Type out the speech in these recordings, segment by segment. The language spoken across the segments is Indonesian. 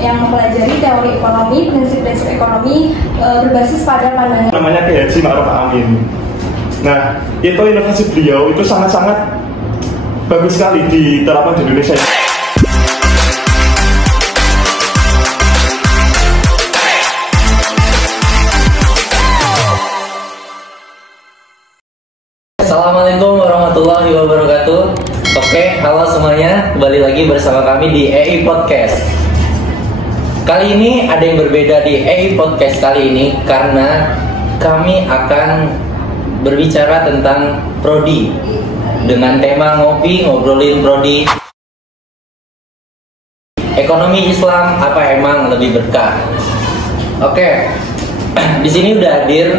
yang mempelajari teori ekonomi, prinsip-prinsip ekonomi berbasis pada pandangan. Namanya Kiai Haji Ma'ruf Amin. Nah, itu inovasi beliau itu sangat-sangat bagus sekali diterapkan di Indonesia. Assalamualaikum warahmatullahi wabarakatuh. Oke, halo semuanya, kembali lagi bersama kami di EI Podcast. Kali ini ada yang berbeda di EI Podcast kali ini karena kami akan berbicara tentang prodi dengan tema ngobrolin prodi. Ekonomi Islam apa emang lebih berkah? Oke, di sini udah hadir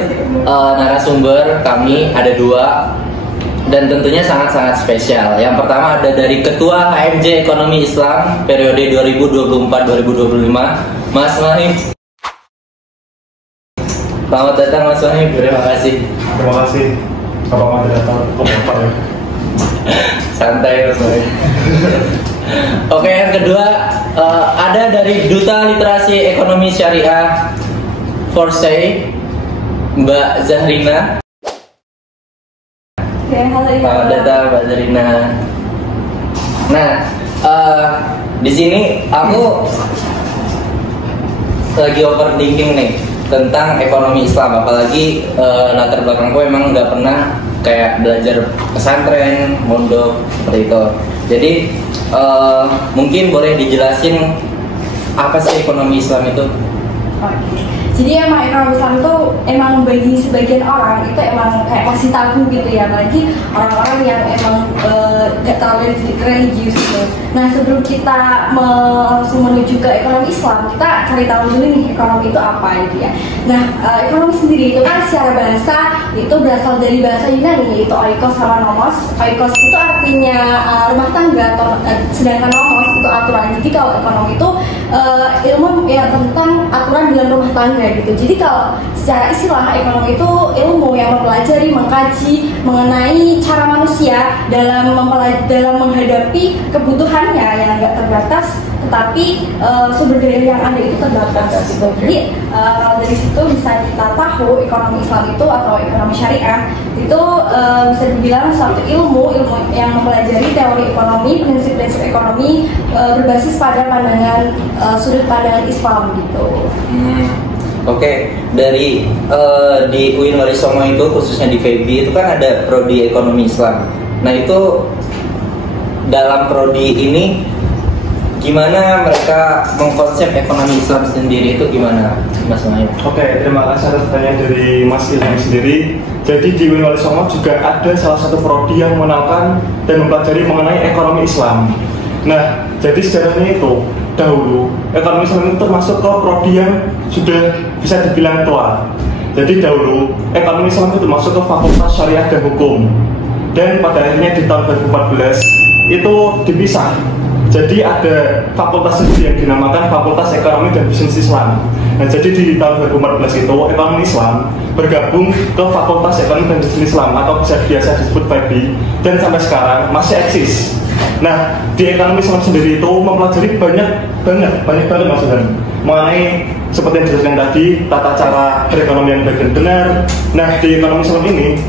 narasumber kami, ada dua. Dan tentunya sangat-sangat spesial. Yang pertama ada dari Ketua HMJ Ekonomi Islam periode 2024-2025, Mas Mahib. Selamat datang Mas Mahib, terima kasih. Terima kasih. Bapak moderator, komentar ya. Santai Mas Mahib. Oke, yang kedua ada dari Duta Literasi Ekonomi Syariah Forsay, Mbak Zahrina. Oke, halo ya. Selamat datang Mbak Zarina. Nah, di sini aku lagi overthinking nih tentang ekonomi Islam, apalagi latar belakangku emang nggak pernah kayak belajar pesantren, mondok seperti itu. Jadi mungkin boleh dijelasin apa sih ekonomi Islam itu? Oke. Jadi emang ekonomi Islam itu emang bagi sebagian orang itu emang kayak masih tabu gitu ya, apalagi orang-orang yang emang gak terlalu religius gitu. Nah, sebelum kita langsung menuju ke ekonomi Islam, kita cari tahu dulu nih ekonomi itu apa gitu ya. Nah, ekonomi sendiri itu kan secara bahasa itu berasal dari bahasa Yunani, yaitu oikos sama nomos. Oikos itu artinya rumah tangga, atau sedangkan nomos itu aturan. Jadi kalau ekonomi itu ilmu ya tentang aturan dalam rumah tangga gitu. Jadi kalau secara istilah ekonomi itu ilmu yang mempelajari, mengkaji mengenai cara manusia dalam menghadapi kebutuhannya yang nggak terbatas, tetapi sumber daya yang ada itu terbatas gitu. Jadi kalau dari situ bisa kita tahu ekonomi Islam itu atau ekonomi syariah itu bisa dibilang suatu ilmu yang mempelajari teori ekonomi, prinsip-prinsip ekonomi berbasis pada pandangan sudut pandangan Islam gitu. Oke, dari di UIN Walisongo itu khususnya di FEBI itu kan ada prodi ekonomi Islam. Nah itu dalam prodi ini gimana mereka mengkonsep ekonomi Islam sendiri itu gimana, Mas Mahir? Oke, terima kasih atas pertanyaan dari Mas Ilham sendiri. Jadi di UIN Walisongo juga ada salah satu prodi yang mengenalkan dan mempelajari mengenai ekonomi Islam. Nah, jadi sejarahnya itu dahulu ekonomi Islam itu termasuk ke prodi yang sudah bisa dibilang tua. Jadi dahulu ekonomi Islam itu masuk ke Fakultas Syariah dan Hukum. Dan pada akhirnya di tahun 2014 itu dipisah. Jadi ada fakultas sendiri yang dinamakan Fakultas Ekonomi dan Bisnis Islam. Nah, jadi di tahun 2014 itu ekonomi Islam bergabung ke Fakultas Ekonomi dan Bisnis Islam atau biasa disebut FEBI, dan sampai sekarang masih eksis. Nah, di ekonomi Islam sendiri itu mempelajari banyak banget maksudnya mengenai seperti yang dijelaskan tadi, tata cara perekonomian baik dan benar. Nah, di ekonomi Islam ini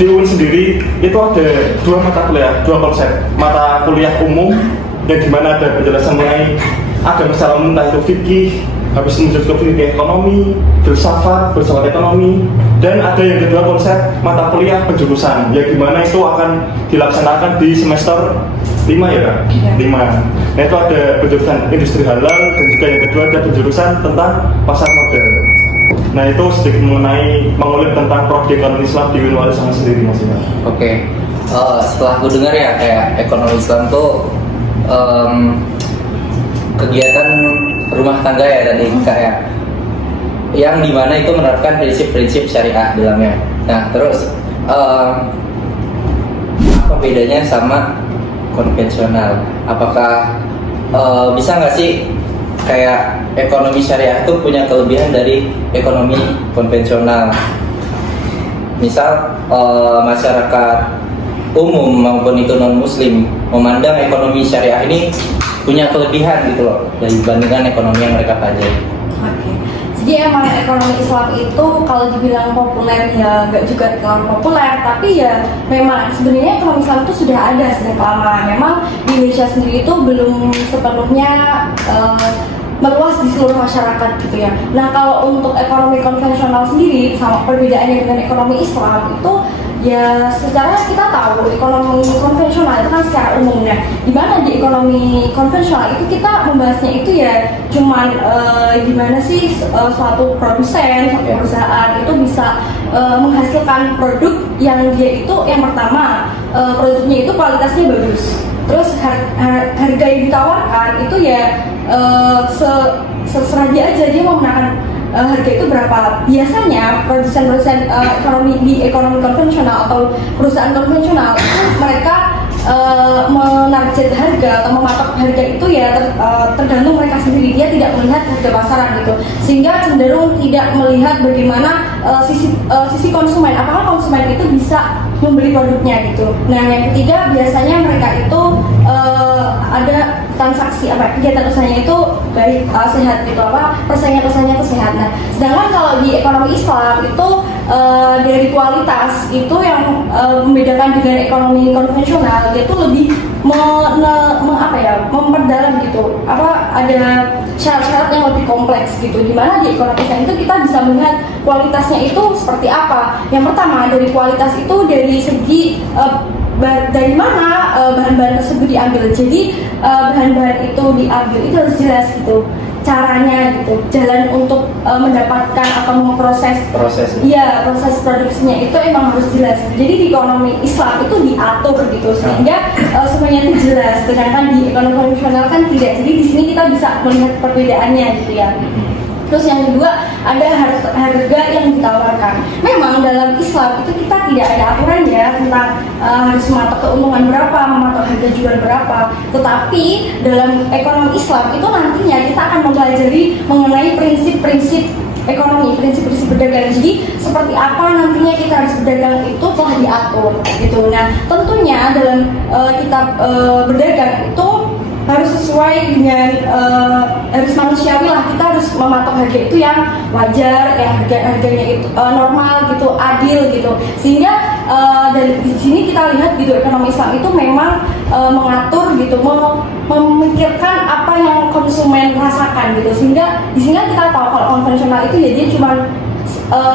di UIN sendiri itu ada dua mata kuliah, dua konsep. Mata kuliah umum yang dimana ada penjelasan mengenai agama secara umum, entah itu fikih, habis itu juga fikih ekonomi, filsafat ekonomi, dan ada yang kedua konsep mata kuliah penjurusan yang dimana itu akan dilaksanakan di semester 5 ya Kak? Iya. 5. Nah itu ada penjurusan industri halal, dan juga yang kedua ada penjurusan tentang pasar modal. Nah itu sedikit mengulik tentang prodi ekonomi Islam di UIN Walisongo sendiri Mas. Oke, setelah aku dengar ya kayak ekonomi Islam tuh kegiatan rumah tangga ya tadi kayak yang dimana itu menerapkan prinsip-prinsip syariah di dalamnya. Nah terus apa bedanya sama konvensional? Apakah bisa nggak sih kayak ekonomi syariah itu punya kelebihan dari ekonomi konvensional? Misal masyarakat umum maupun itu non muslim memandang ekonomi syariah ini punya kelebihan gitu loh dibandingkan ekonomi yang mereka pelajari. Oke. Jadi emang ekonomi Islam itu kalau dibilang populer ya nggak juga terlalu populer, tapi ya memang sebenarnya ekonomi Islam itu sudah ada sejak lama. Memang di Indonesia sendiri itu belum sepenuhnya meluas di seluruh masyarakat gitu ya. Nah kalau untuk ekonomi konvensional sendiri sama perbedaannya dengan ekonomi Islam itu ya secara kita tahu ekonomi konvensional itu kan secara umumnya di mana di ekonomi konvensional itu kita membahasnya itu ya cuman gimana sih suatu produsen, suatu perusahaan itu bisa menghasilkan produk yang dia itu yang pertama produknya itu kualitasnya bagus. Terus harga yang ditawarkan itu ya seserah dia aja, dia mau menahan harga itu berapa. Biasanya produsen-produsen ekonomi di ekonomi konvensional atau perusahaan konvensional itu mereka menarget harga atau mematok harga itu ya tergantung mereka sendiri. Dia tidak melihat harga pasaran gitu, sehingga cenderung tidak melihat bagaimana sisi konsumen, apakah konsumen itu bisa membeli produknya gitu. Nah yang ketiga biasanya mereka itu ada transaksi kegiatan usahanya itu baik sehat gitu, persaingan itu sehat. Nah sedangkan kalau di ekonomi Islam itu dari kualitas itu yang membedakan dengan ekonomi konvensional, dia itu lebih memperdalam gitu, ada syarat-syarat yang lebih kompleks gitu, dimana di ekonomi Islam itu kita bisa melihat kualitasnya itu seperti apa. Yang pertama dari kualitas itu dari segi dari mana bahan-bahan tersebut diambil. Jadi bahan-bahan itu diambil itu harus jelas gitu caranya gitu, jalan untuk mendapatkan atau memproses proses produksinya itu emang harus jelas. Jadi di ekonomi Islam itu diatur gitu sehingga semuanya itu jelas, sedangkan di ekonomi konvensional kan tidak. Jadi di sini kita bisa melihat perbedaannya gitu ya. Terus yang kedua ada harga yang ditawarkan. Memang dalam Islam itu kita tidak ada aturan ya tentang harus mematok keuntungan berapa, mematok harga jual berapa. Tetapi dalam ekonomi Islam itu nantinya kita akan mempelajari mengenai prinsip-prinsip ekonomi, prinsip-prinsip berdagang. Jadi seperti apa nantinya kita harus berdagang itu telah diatur gitu. Nah tentunya dalam kitab berdagang itu harus sesuai dengan harus manusiawi lah. Kita harus mematok harga itu yang wajar, yang harganya itu normal gitu, adil gitu. Sehingga dari di sini kita lihat gitu ekonomi Islam itu memang mengatur gitu, memikirkan apa yang konsumen rasakan gitu. Sehingga di sini kita tahu kalau konvensional itu ya dia cuma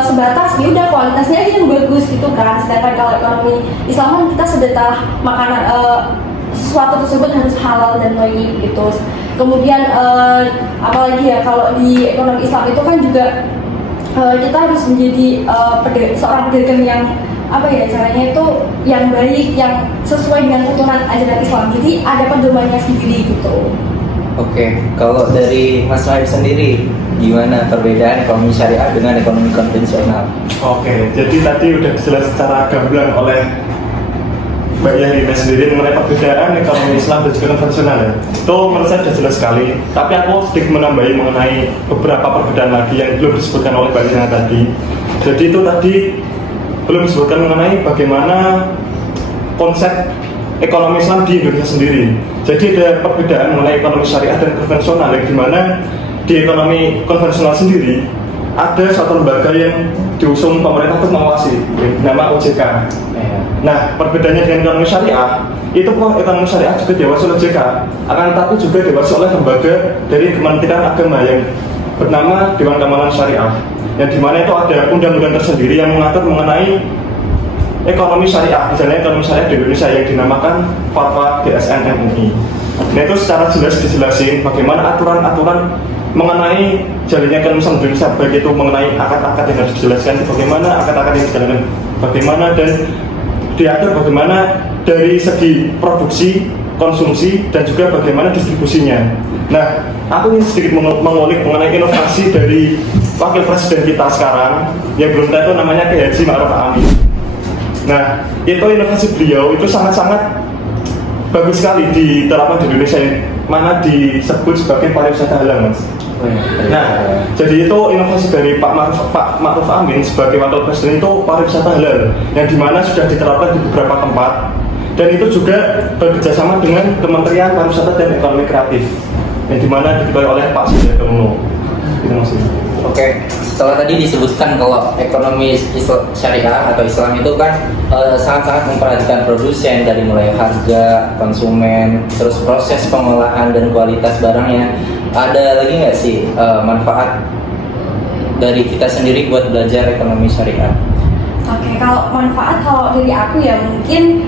sebatas ya udah kualitasnya aja yang bagus gitu kan. Sedangkan kalau ekonomi Islam kan kita sudah makanan sesuatu tersebut harus halal dan thayyib gitu. Kemudian apalagi ya kalau di ekonomi Islam itu kan juga kita harus menjadi seorang pedagang yang caranya itu yang baik, yang sesuai dengan tuntunan ajaran Islam. Jadi ada pedomannya sendiri gitu. Oke, kalau dari Mas Wahid sendiri gimana perbedaan ekonomi syariah dengan ekonomi konvensional? Oke, jadi tadi udah dijelaskan secara gamblang oleh Mbak Yahrina sendiri mengenai perbedaan ekonomi Islam dan juga konvensional ya. Itu menurut saya sudah jelas sekali. Tapi aku sedikit menambahi mengenai beberapa perbedaan lagi yang belum disebutkan oleh Mbak Yahrina tadi. Jadi itu tadi belum disebutkan mengenai bagaimana konsep ekonomi Islam di Indonesia sendiri. Jadi ada perbedaan mengenai ekonomi syariah dan konvensional, yang dimana di ekonomi konvensional sendiri ada suatu lembaga yang diusung pemerintah untuk mengawasi, nama OJK. Nah, perbedaannya dengan ekonomi syariah, itu kok ekonomi syariah juga diawasi oleh OJK, akan tetapi juga diawasi oleh lembaga dari Kementerian Agama yang bernama Dewan Keamanan Syariah, yang dimana itu ada undang-undang tersendiri yang mengatur mengenai ekonomi syariah. Misalnya ekonomi syariah di Indonesia yang dinamakan Fatwa DSN MUI. Nah itu secara jelas dijelasin bagaimana aturan-aturan mengenai jalannya ekonomi Islam di Indonesia, baik itu mengenai akad-akad yang harus dijelaskan bagaimana akad-akad yang dijalankan bagaimana, dan diatur bagaimana dari segi produksi, konsumsi, dan juga bagaimana distribusinya. Nah, aku ingin sedikit mengulik mengenai inovasi dari wakil presiden kita sekarang yang belum tahu namanya Kiai Haji Ma'ruf Amin. Nah, itu inovasi beliau itu sangat-sangat bagus sekali diterapkan di Indonesia, mana disebut sebagai pariwisata halal, Mas. Nah, jadi itu inovasi dari Pak Ma'ruf Amin sebagai wakil presiden itu pariwisata halal, yang dimana sudah diterapkan di beberapa tempat, Dan itu juga bekerjasama dengan Kementerian Pariwisata dan Ekonomi Kreatif, yang dimana diketuai oleh Pak Sandiaga Uno. Itu maksudnya. Oke, setelah tadi disebutkan kalau ekonomi syariah atau Islam itu kan sangat-sangat memperhatikan produsen dari mulai harga, konsumen, terus proses pengolahan dan kualitas barangnya. Ada lagi nggak sih manfaat dari kita sendiri buat belajar ekonomi syariah? Oke, kalau manfaat kalau dari aku ya mungkin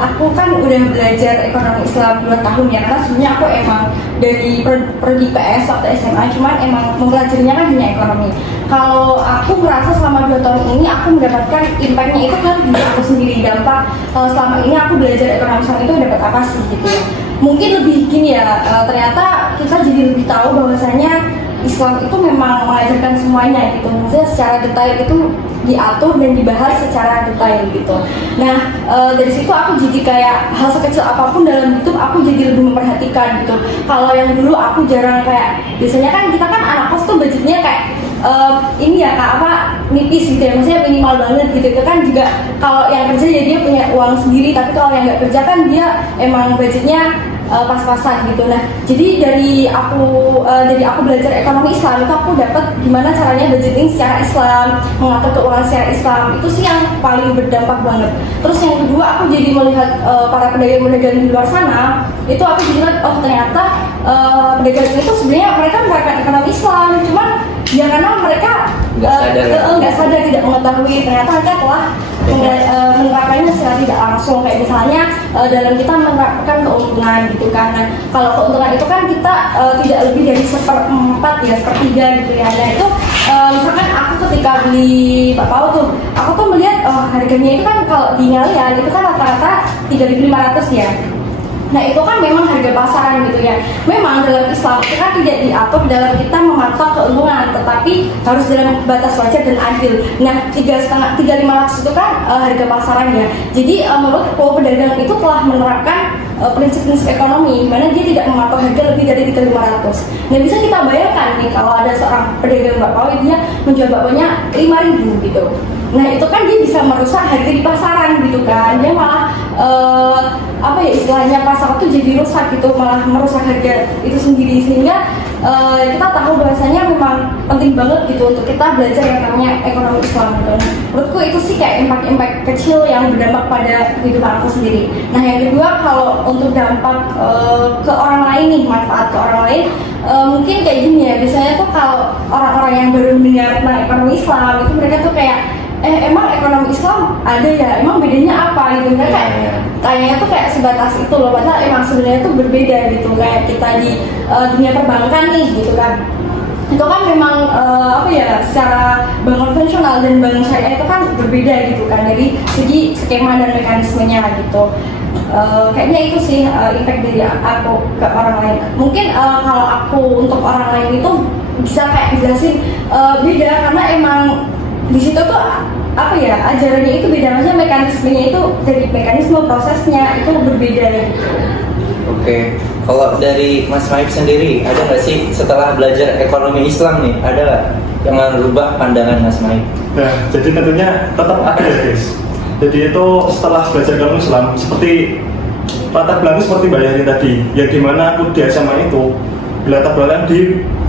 aku kan udah belajar ekonomi Islam 2 tahun ya, karena sebenarnya aku emang dari pergi PS atau SMA, cuman emang mempelajarinya kan hanya ekonomi. Kalau aku merasa selama 2 tahun ini aku mendapatkan impactnya itu kan di aku sendiri, dampak selama ini aku belajar ekonomi Islam itu dapat apa sih gitu ya. Mungkin lebih gini ya, ternyata kita jadi lebih tahu bahwasanya Islam itu memang mengajarkan semuanya gitu, maksudnya secara detail itu diatur dan dibahas secara detail gitu. Nah dari situ aku jadi kayak hal sekecil apapun dalam hidup aku jadi lebih memperhatikan gitu. Kalau yang dulu aku jarang kayak, biasanya kan kita kan anak kos tuh budgetnya kayak ini ya kak apa nipis gitu ya, maksudnya minimal banget gitu. Itu kan juga kalau yang kerja ya dia punya uang sendiri, tapi kalau yang nggak kerja kan dia emang budgetnya pas-pasan gitu. Nah, jadi dari aku belajar ekonomi Islam itu aku dapat gimana caranya budgeting secara Islam, mengatur keuangan secara Islam. Itu sih yang paling berdampak banget. Terus yang kedua aku jadi melihat para pedagang-pedagang di luar sana, itu aku jadi lihat oh ternyata pedagang itu sebenarnya mereka menerapkan ekonomi Islam, cuman ya karena mereka nggak sadar, tidak mengetahui ternyata mereka telah menerapkannya secara tidak langsung, kayak misalnya dalam kita menerapkan keuntungan gitu kan. Nah, kalau keuntungan itu kan kita tidak lebih dari 1/4 ya, 1/3 gitu ya. Nah itu misalkan aku ketika beli bakpao tuh, aku tuh melihat harganya itu kan kalau di Ngalian itu kan rata-rata 3.500 ya. Nah itu kan memang harga pasaran gitu ya. Memang dalam Islam itu kan tidak diatur dalam kita mematok keuntungan, tetapi harus dalam batas wajar dan adil. Nah 3.500 itu kan harga pasaran ya. Jadi menurutku pedagang itu telah menerapkan prinsip-prinsip ekonomi, mana dia tidak mematok harga lebih dari 3.500. Nah bisa kita bayangkan nih kalau ada seorang pedagang bakpao dia menjual bakpaunya 5.000 gitu. Nah itu kan dia bisa merusak harga di pasaran gitu kan. Dia malah apa ya istilahnya pasar itu jadi rusak gitu, malah merusak harga itu sendiri. Sehingga kita tahu bahwasanya memang penting banget gitu untuk kita belajar yang namanya ekonomi Islam gitu. Menurutku itu sih kayak impact kecil yang berdampak pada kehidupan aku sendiri. Nah yang kedua kalau untuk dampak ke orang lain nih, manfaat ke orang lain, mungkin kayak gini ya. Biasanya tuh kalau orang-orang yang baru mendengar tentang ekonomi Islam itu mereka tuh kayak emang ekonomi Islam ada ya, emang bedanya apa gitu kan, kayak tanyanya tuh kayak sebatas itu loh, padahal emang sebenarnya tuh berbeda gitu. Kayak kita di dunia perbankan nih gitu kan, itu kan memang apa ya, secara bank konvensional dan bank syariah itu kan berbeda gitu kan dari segi skema dan mekanismenya gitu. Kayaknya itu sih impact dari aku ke orang lain. Mungkin kalau aku untuk orang lain itu bisa kayak jelasin beda, karena emang di situ tuh apa ya, ajarannya itu beda, maksudnya mekanismenya itu dari mekanisme prosesnya itu berbeda gitu. Oke, kalau dari Mas Maib sendiri ada nggak sih setelah belajar ekonomi Islam nih, ada nggak yang merubah pandangan Mas Maib? Nah, jadi tentunya tetap ada ya guys. Jadi itu setelah belajar ekonomi Islam, seperti latar belakang seperti Mbak Yani tadi, yang dimana aku di SMA itu latar belakang di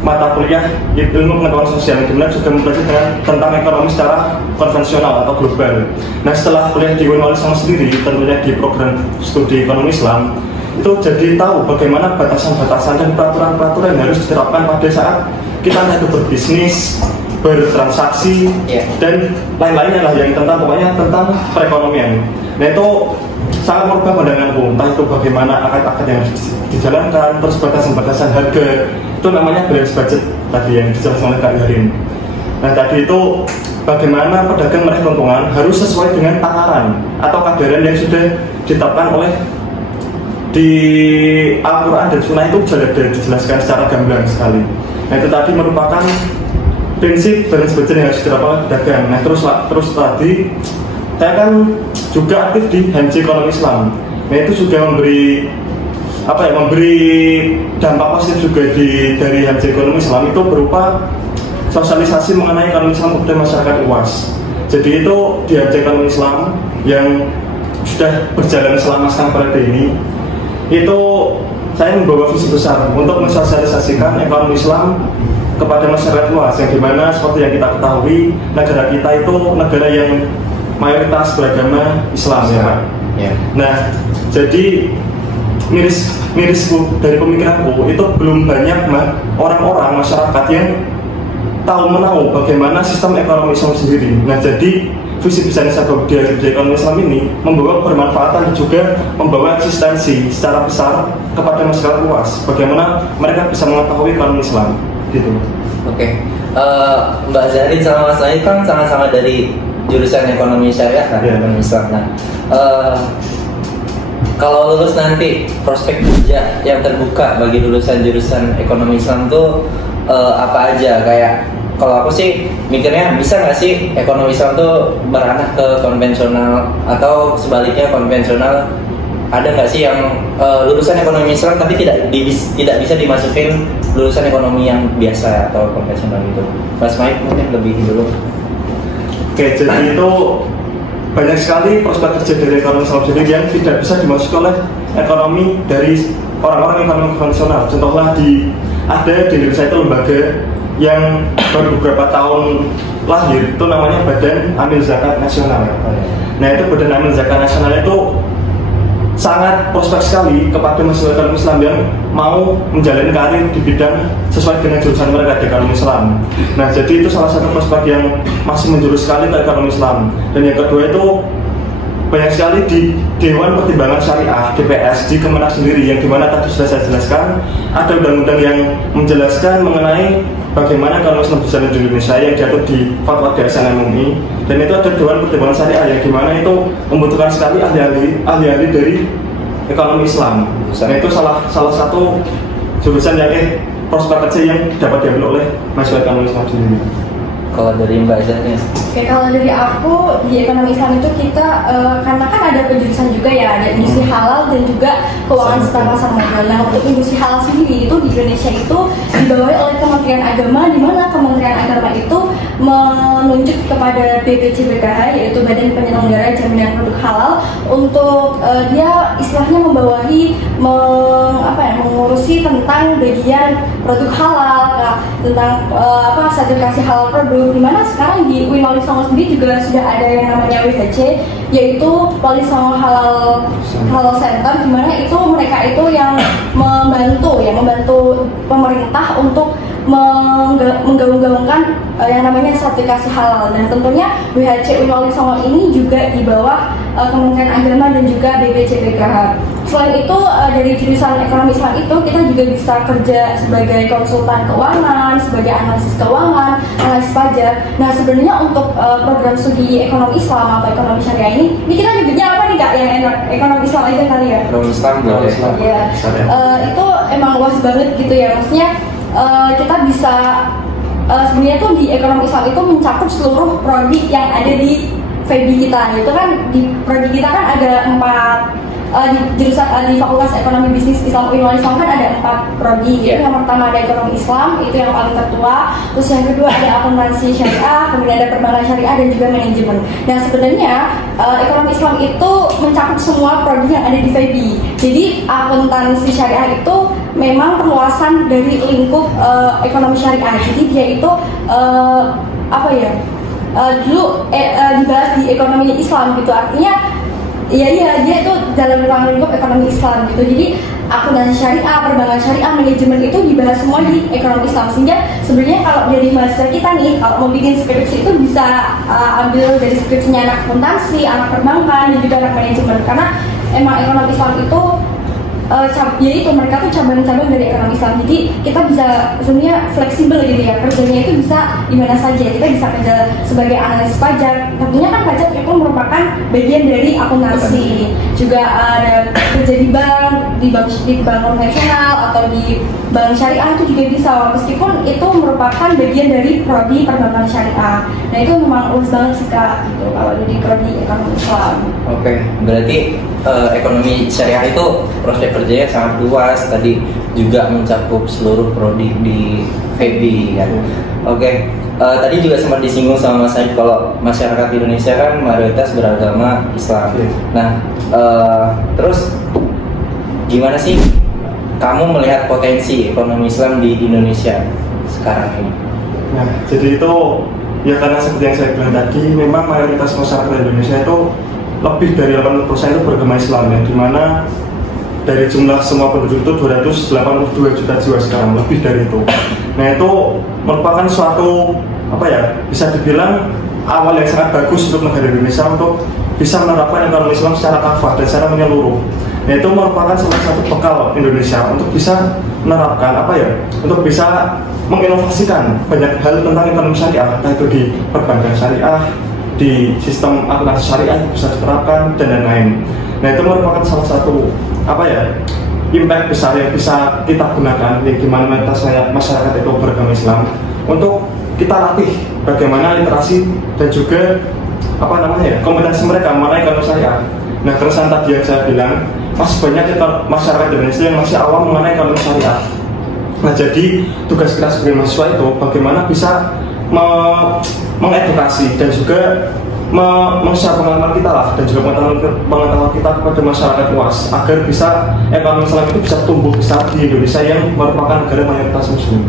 mata kuliah ilmu pengetahuan sosial, yang dimana juga mempelajari tentang ekonomi secara konvensional atau global. Nah setelah kuliah di UIN Wali Songo sendiri, tentunya di program studi ekonomi Islam, itu jadi tahu bagaimana batasan-batasan dan peraturan-peraturan yang harus diterapkan pada saat kita itu berbisnis, bertransaksi, dan lain-lainnya lah, yang pokoknya tentang perekonomian. Nah itu sangat merubah pandanganku, entah itu bagaimana akad-akad yang harus dijalankan, terus batasan-batasan harga, itu namanya balance budget tadi yang dijelaskan oleh Kak Yarin. Nah tadi itu bagaimana pedagang meraih keuntungan harus sesuai dengan takaran atau kadaran yang sudah ditetapkan oleh di Al-Quran dan Sunnah, itu sudah dijelaskan secara gamblang sekali. Nah itu tadi merupakan prinsip balance budget yang harus diterapkan oleh pedagang. Nah terus tadi saya kan juga aktif di HMJ Ekonomi Islam. Nah itu juga memberi dampak positif juga dari HMJ Ekonomi Islam, itu berupa sosialisasi mengenai ekonomi Islam kepada masyarakat luas. Jadi itu di HMJ Ekonomi Islam yang sudah berjalan selama setengah periode ini, itu saya membawa visi besar untuk mensosialisasikan ekonomi Islam kepada masyarakat luas, yang dimana seperti yang kita ketahui negara kita itu negara yang mayoritas beragama Islam ya Pak. Nah, jadi mirisku dari pemikiranku itu belum banyak orang-orang masyarakat yang tahu bagaimana sistem ekonomi Islam sendiri. Nah, jadi visi besar Ensiklopedia Ekonomi Islam ini membawa bermanfaatan dan juga membawa eksistensi secara besar kepada masyarakat luas. Bagaimana mereka bisa mengetahui ekonomi Islam, gitu. Oke. Mbak Zahri sama Mas Naif kan sama-sama dari jurusan ekonomi syariah kan, ekonomi Islam. Nah, kalau lulus nanti prospek kerja yang terbuka bagi lulusan jurusan ekonomi Islam tuh apa aja? Kayak kalau aku sih mikirnya bisa nggak sih ekonomi Islam tuh beranak ke konvensional atau sebaliknya konvensional, ada nggak sih yang lulusan ekonomi Islam tapi tidak bisa dimasukin lulusan ekonomi yang biasa atau konvensional gitu? Mas Mike mungkin lebih dulu. Oke, jadi itu banyak sekali prospek kerja dari ekonomi Islam sendiri yang tidak bisa dimasuki oleh ekonomi dari orang-orang ekonomi konvensional. Contohnya ada di Indonesia itu lembaga yang baru beberapa tahun lahir, itu namanya Badan Amil Zakat Nasional. Nah, itu Badan Amil Zakat Nasional itu sangat prospek sekali kepada masyarakat Islam yang mau menjalani karir di bidang sesuai dengan jurusan mereka di ekonomi Islam. Nah, jadi itu salah satu prospek yang masih menjurus sekali ke ekonomi Islam. Dan yang kedua itu banyak sekali di Dewan Pertimbangan Syariah DPS di Kemenak sendiri, yang dimana tadi sudah saya jelaskan ada undang-undang yang menjelaskan mengenai bagaimana ekonomi Islam berjalan di Indonesia yang diatur di Fatwa DSN MUI, dan itu ada Dewan Pertimbangan Syariah yang dimana itu membutuhkan sekali ahli-ahli dari ekonomi Islam. Dan itu salah satu jurusan yang prospek kerja yang dapat diambil oleh mahasiswa ekonomi Islam sendiri. Kalau dari Mbak Zahri? Oke, kalau dari aku di ekonomi Islam itu kita karena kan ada penjurusan juga ya, ada industri halal dan juga keuangan serta pasar modal. Nah, untuk industri halal sendiri itu di Indonesia itu dibawahi oleh Kementerian Agama, di mana Kementerian Agama itu menunjuk kepada BPJBKH, yaitu Badan Penyelenggara Jaminan Produk Halal, untuk dia istilahnya membawahi mengurusi tentang bagian produk halal, tentang sertifikasi halal produk. Dimana sekarang di UIN Wali Songo sendiri juga sudah ada yang namanya WHC, yaitu Wali Songo Halal Center, dimana itu mereka itu yang membantu pemerintah untuk menggaung-gaungkan yang namanya sertifikasi halal. Dan tentunya WHC UIN Wali Songo ini juga di bawah Kementerian Agama dan juga BPJBKH. Selain itu dari jurusan ekonomi Islam itu kita juga bisa kerja sebagai konsultan keuangan, sebagai analisis keuangan, analisis pajak. Nah, sebenarnya untuk program studi ekonomi Islam atau ekonomi syariah ini kita nyebutnya apa nih Kak? Yang ekonomi Islam aja kali ya? Ekonomi Islam. Ya. Itu emang luas banget gitu ya. Maksudnya kita bisa sebenarnya tuh di ekonomi Islam itu mencakup seluruh prodi yang ada di FEB kita. Itu kan di prodi kita kan ada 4 di jurusan di Fakultas Ekonomi Bisnis Islam UIN Wali Songo kan ada 4 prodi. Yang pertama ada ekonomi Islam, itu yang paling tertua. Terus yang kedua ada akuntansi syariah, kemudian ada perbankan syariah dan juga manajemen. Nah, sebenarnya ekonomi Islam itu mencakup semua prodi yang ada di FEB. Jadi akuntansi syariah itu memang perluasan dari lingkup ekonomi syariah. Jadi dia itu dulu dibahas di ekonomi Islam gitu, artinya iya dia itu dalam lingkup ekonomi Islam gitu. Jadi akuntansi syariah, perbankan syariah, manajemen itu dibahas semua di ekonomi Islam. Sehingga sebenarnya kalau dari mahasiswa kita nih, kalau mau bikin skripsi itu bisa ambil dari skripsinya anak akuntansi, anak perbankan, dan juga anak manajemen. Karena emang ekonomi Islam itu itu mereka tuh cabang-cabang dari ekonomi Islam. Jadi kita bisa sebenarnya fleksibel gitu ya, kerjanya itu bisa di mana saja. Kita bisa kerja sebagai analis pajak, tentunya kan pajak itu merupakan bagian dari akuntansi. Juga ada kerja di bank konvensional atau di bank syariah itu juga bisa, meskipun itu merupakan bagian dari prodi perbankan syariah. Nah, itu memang luas banget sih Kak gitu kalau di prodi ekonomi Islam. Oke, berarti ekonomi syariah itu prospek kerjanya sangat luas, tadi juga mencakup seluruh prodi di FEB kan. Oke, tadi juga sempat disinggung sama Mas Said kalau masyarakat Indonesia kan mayoritas beragama Islam. Nah, terus gimana sih kamu melihat potensi ekonomi Islam di Indonesia sekarang ini? Nah, jadi itu ya karena seperti yang saya bilang tadi, memang mayoritas masyarakat Indonesia itu lebih dari 80% itu beragama Islam ya, dimana dari jumlah semua penduduk itu 282 juta jiwa sekarang, lebih dari itu. Nah, itu merupakan suatu bisa dibilang awal yang sangat bagus untuk negara Indonesia untuk bisa menerapkan ekonomi Islam secara kafah dan secara menyeluruh. Nah, itu merupakan salah satu bekal Indonesia untuk bisa menerapkan untuk bisa menginovasikan banyak hal tentang ekonomi syariah, entah itu di perbankan syariah, di sistem akuntansi syariah bisa diterapkan dan lain-lain. Nah, itu merupakan salah satu impact besar yang bisa kita gunakan, yang dimana masyarakat itu beragama Islam untuk kita latih bagaimana literasi dan juga kompetensi mereka mengenai ekonomi syariah. Nah, keresahan tadi yang saya bilang, masih banyak masyarakat Indonesia yang masih awam mengenai ekonomi syariah. Nah, jadi tugas kita sebagai mahasiswa itu bagaimana bisa mengedukasi dan juga meng-share pengalaman kita dan juga pengetahuan kita kepada masyarakat luas agar bisa ekonomi Islam itu bisa tumbuh besar di Indonesia yang merupakan negara mayoritas Muslim.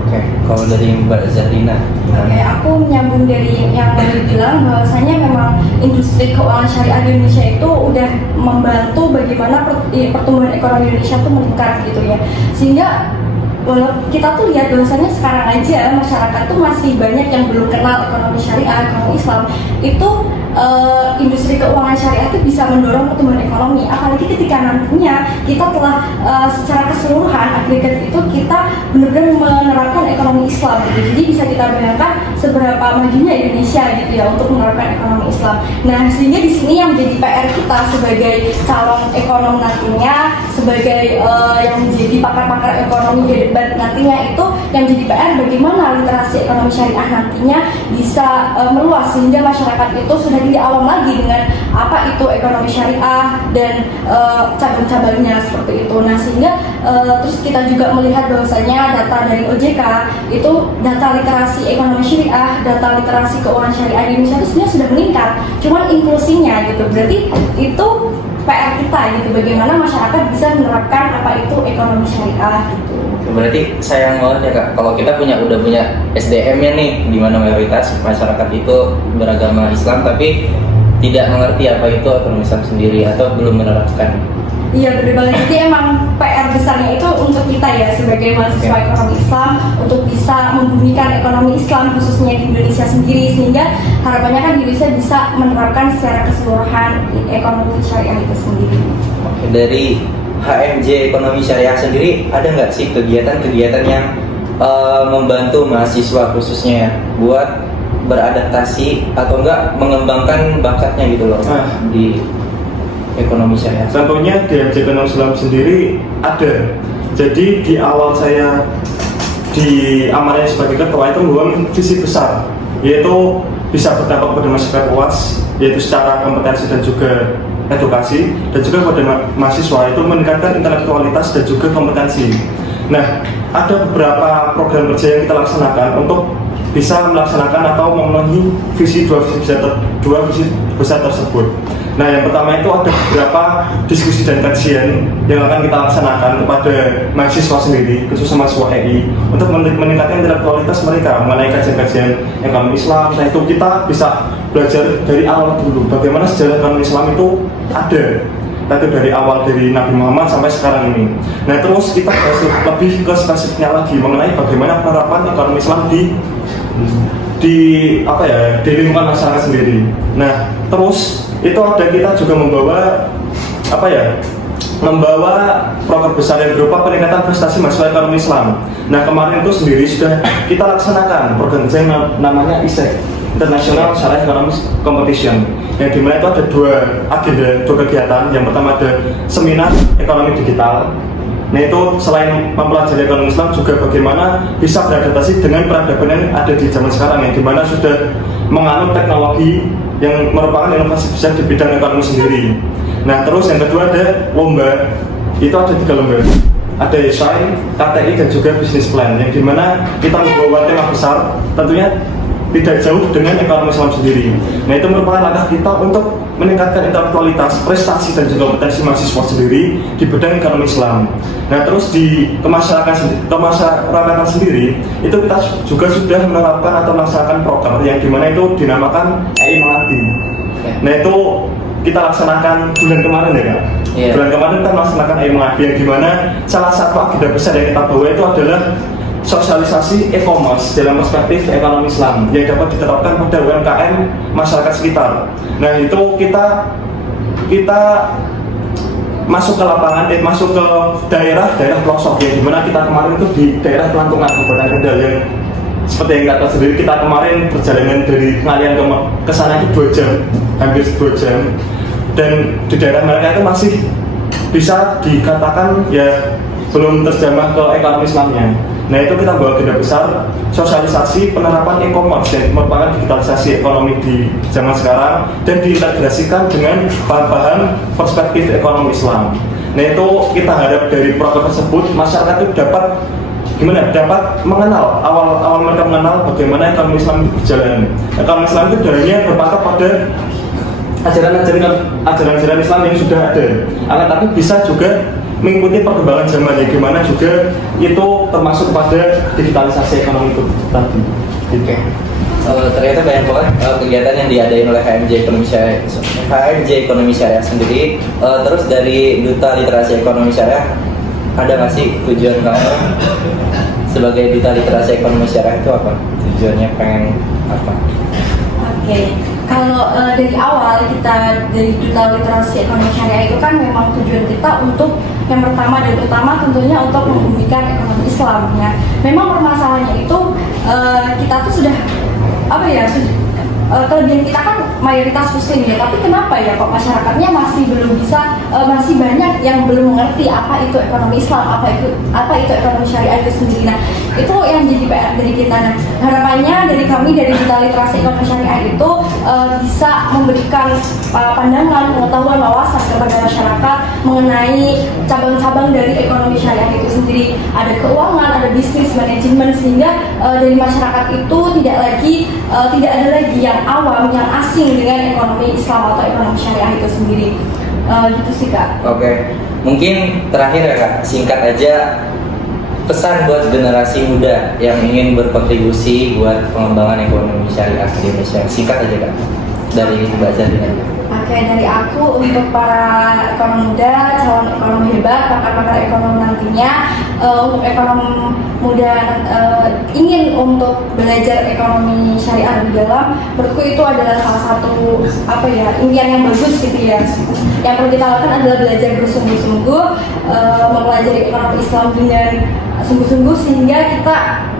Oke, kalau dari Mbak Zahrina. Oke, aku menyambung dari yang tadi bilang bahwasanya memang industri keuangan syariah di Indonesia itu udah membantu bagaimana pertumbuhan ekonomi Indonesia itu meningkat gitu ya. Sehingga kita tuh lihat bahwasanya sekarang aja masyarakat tuh masih banyak yang belum kenal ekonomi syariah, ekonomi Islam. Itu industri keuangan syariah itu bisa mendorong pertumbuhan ekonomi, apalagi ketika nantinya kita telah secara keseluruhan agregat itu kita benar-benar menerapkan ekonomi Islam gitu. Jadi bisa kita bayangkan seberapa majunya Indonesia gitu ya untuk menerapkan ekonomi Islam. Nah, sehingga di sini yang menjadi PR kita sebagai calon ekonom nantinya, sebagai yang menjadi pakar-pakar ekonomi di debat nantinya itu yang jadi PR bagaimana literasi ekonomi syariah nantinya bisa meluas sehingga masyarakat itu sudah tidak awam lagi dengan apa itu ekonomi syariah dan cabang-cabangnya seperti itu. Nah, sehingga terus kita juga melihat bahwasanya data dari OJK itu data literasi ekonomi syariah, data literasi keuangan syariah di Indonesia itu sebenarnya sudah meningkat, cuman inklusinya gitu. Berarti itu PR kita gitu, bagaimana masyarakat bisa menerapkan apa itu ekonomi syariah gitu. Berarti sayang banget ya Kak, kalau kita udah punya SDM-nya nih, di mana mayoritas masyarakat itu beragama Islam tapi tidak mengerti apa itu ekonomi Islam sendiri atau belum menerapkan. Iya, benar banget. Jadi emang PR besarnya itu untuk kita ya sebagai mahasiswa ekonomi Islam untuk bisa membumikan ekonomi Islam khususnya di Indonesia sendiri, sehingga harapannya kan Indonesia bisa menerapkan secara keseluruhan ekonomi syariah itu sendiri. Oke, dari HMJ Ekonomi Syariah sendiri ada nggak sih kegiatan-kegiatan yang membantu mahasiswa khususnya ya buat beradaptasi atau enggak mengembangkan bakatnya gitu loh di ekonomi syariah? Contohnya di HMJ Ekonomi Islam sendiri ada. Jadi di awal saya di amanah sebagai ketua itu membuat visi besar, yaitu bisa berdampak pada masyarakat luas, yaitu secara kompetensi dan juga edukasi, dan juga pada mahasiswa itu meningkatkan intelektualitas dan juga kompetensi. Nah, ada beberapa program kerja yang kita laksanakan untuk bisa melaksanakan atau memenuhi dua visi besar tersebut. Nah, yang pertama itu ada beberapa diskusi dan kajian yang akan kita laksanakan kepada mahasiswa sendiri, khususnya mahasiswa EI, untuk meningkatkan intelektualitas mereka mengenai kajian-kajian ekonomi Islam. Nah, itu kita bisa belajar dari awal dulu bagaimana sejarah ekonomi Islam itu ada, itu dari awal dari Nabi Muhammad sampai sekarang ini. Nah, terus kita lebih ke spesifiknya lagi mengenai bagaimana penerapan ekonomi Islam di lingkungan masyarakat sendiri. Nah, terus itu ada kita juga membawa program besar yang berupa peningkatan prestasi mahasiswa ekonomi Islam. Nah, kemarin itu sendiri sudah kita laksanakan program yang namanya ISEC, International Syariah Economics Competition, yang dimana itu ada dua kegiatan. Yang pertama ada seminar ekonomi digital. Nah, itu selain mempelajari ekonomi Islam juga bagaimana bisa beradaptasi dengan peradaban yang ada di zaman sekarang, yang dimana sudah menganut teknologi yang merupakan inovasi besar di bidang ekonomi sendiri. Nah, terus yang kedua ada lomba. Itu ada 3 lomba. ada esai, KTI dan juga bisnis plan, yang dimana kita membawa tema besar tentunya tidak jauh dengan ekonomi Islam sendiri. Nah, itu merupakan langkah kita untuk meningkatkan intelektualitas, prestasi dan juga kompetensi mahasiswa sendiri di bidang ekonomi Islam. Nah, terus di kemasyarakatan sendiri itu kita juga sudah menerapkan atau melaksanakan program yang dimana itu dinamakan EI Mengabdi. Nah, itu kita laksanakan bulan kemarin ya Kak. Yeah. Bulan kemarin kita melaksanakan EI Mengabdi yang dimana salah satu agenda besar yang kita bawa itu adalah sosialisasi e-commerce dalam perspektif ekonomi Islam yang dapat diterapkan pada UMKM masyarakat sekitar. Nah, itu kita masuk ke lapangan, masuk ke daerah pelosok ya, dimana kita kemarin itu di daerah Pelantungan Kabupaten Kendal yang seperti yang kata sendiri, kita kemarin perjalanan dari Ngalian ke sana itu 2 jam, hampir 2 jam, dan di daerah mereka itu masih bisa dikatakan ya belum terjamah ke ekonomi Islamnya. Nah, itu kita bawa agenda besar sosialisasi penerapan e-commerce yang merupakan digitalisasi ekonomi di zaman sekarang dan diintegrasikan dengan bahan-bahan perspektif ekonomi Islam. Nah, itu kita harap dari program tersebut masyarakat itu dapat mengenal awal mereka mengenal bagaimana ekonomi Islam itu berjalan. Ekonomi Islam itu dalilnya berpatok pada ajaran-ajaran Islam yang sudah ada, akan tapi bisa juga mengikuti perkembangan zaman yang gimana juga itu termasuk pada digitalisasi ekonomi itu tadi. Oke. Ternyata banyak banget kegiatan yang diadain oleh HMJ Ekonomi Syariah sendiri. Terus dari Duta Literasi Ekonomi Syariah, ada nggak sih tujuan kamu sebagai Duta Literasi Ekonomi Syariah itu apa? Tujuannya pengen apa? Oke. Kalau dari awal kita dari Duta Literasi Ekonomi Syariah itu kan memang tujuan kita untuk yang pertama dan utama tentunya untuk membumikan ekonomi Islam ya. Memang permasalahannya itu kita tuh sudah kelebihan kita kan mayoritas muslim ya, tapi kenapa ya kok masyarakatnya masih belum bisa, masih banyak yang belum mengerti apa itu ekonomi Islam, apa itu ekonomi syariah itu sendiri. Nah, itu yang jadi PR dari kita. Nah, harapannya dari kami dari Duta Literasi Ekonomi Syariah itu bisa memberikan pandangan, pengetahuan, wawasan kepada masyarakat mengenai cabang-cabang dari ekonomi syariah itu sendiri. Ada keuangan, ada bisnis, manajemen, sehingga dari masyarakat itu tidak ada lagi yang awam, yang asing dengan ekonomi Islam atau ekonomi syariah itu sendiri. Gitu sih Kak. Oke. Mungkin terakhir ya Kak, singkat aja pesan buat generasi muda yang ingin berkontribusi buat pengembangan ekonomi syariah di Indonesia. Singkat aja Kak, dari Mbak Zadina. Oke, dari aku untuk para ekonom muda, calon ekonom hebat, pakar-pakar ekonom nantinya, untuk ekonom muda ingin untuk belajar ekonomi syariah lebih dalam, menurutku itu adalah salah satu impian yang bagus gitu ya. Yang perlu kita lakukan adalah belajar bersungguh-sungguh, mempelajari ekonomi Islam dengan sungguh-sungguh sehingga kita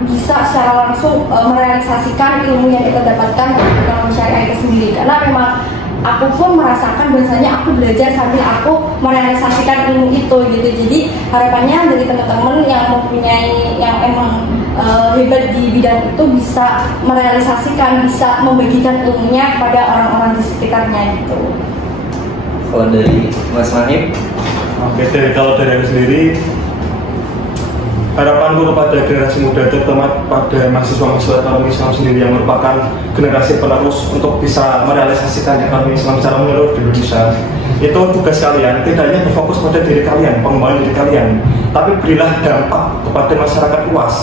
bisa secara langsung merealisasikan ilmu yang kita dapatkan dari ekonomi syariah itu sendiri. Karena memang aku pun merasakan bahwasanya aku belajar sambil aku merealisasikan ilmu itu gitu. Jadi harapannya dari teman-teman yang mempunyai yang emang hebat di bidang itu bisa merealisasikan, bisa membagikan ilmunya kepada orang-orang di sekitarnya gitu. Kalau dari Mas Mahib? Oke, kalau dari aku sendiri, harapanku kepada generasi muda, terutama pada mahasiswa-mahasiswa ekonomi Islam sendiri yang merupakan generasi penerus untuk bisa merealisasikan ekonomi Islam secara menyeluruh di Indonesia, itu tugas kalian tidak hanya berfokus pada diri kalian, pengembangan diri kalian, tapi berilah dampak kepada masyarakat luas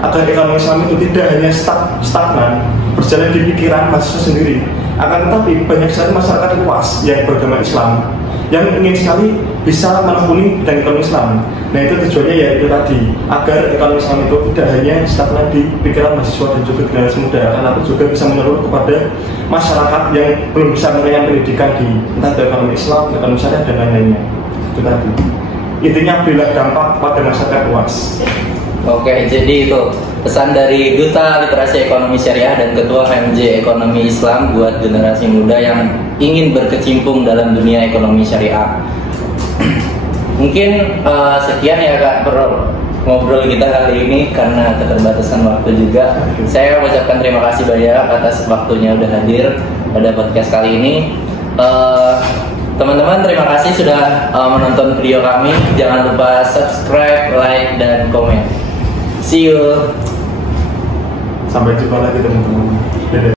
agar ekonomi Islam itu tidak hanya stagnan berjalan di pikiran mahasiswa sendiri, akan tetapi banyak sekali masyarakat luas yang beragama Islam yang ingin sekali bisa menekuni bidang ekonomi Islam. Nah, itu tujuannya yaitu tadi agar ekonomi Islam itu tidak hanya stagnan di pikiran mahasiswa dan juga generasi muda, tapi juga bisa menyeluruh kepada masyarakat yang belum bisa mengenyam pendidikan di entah ekonomi Islam, ekonomi syariah dan lain-lainnya. Itu tadi. Intinya berilah dampak pada masyarakat luas. Oke, jadi itu pesan dari Duta Literasi Ekonomi Syariah dan Ketua HMJ Ekonomi Islam buat generasi muda yang ingin berkecimpung dalam dunia ekonomi syariah. Mungkin sekian ya Kak ngobrol kita kali ini karena keterbatasan waktu juga. Saya ucapkan terima kasih banyak atas waktunya udah hadir pada podcast kali ini. Teman-teman, terima kasih sudah menonton video kami. Jangan lupa subscribe, like, dan komen. See you. Sampai jumpa lagi teman-teman. Dadah.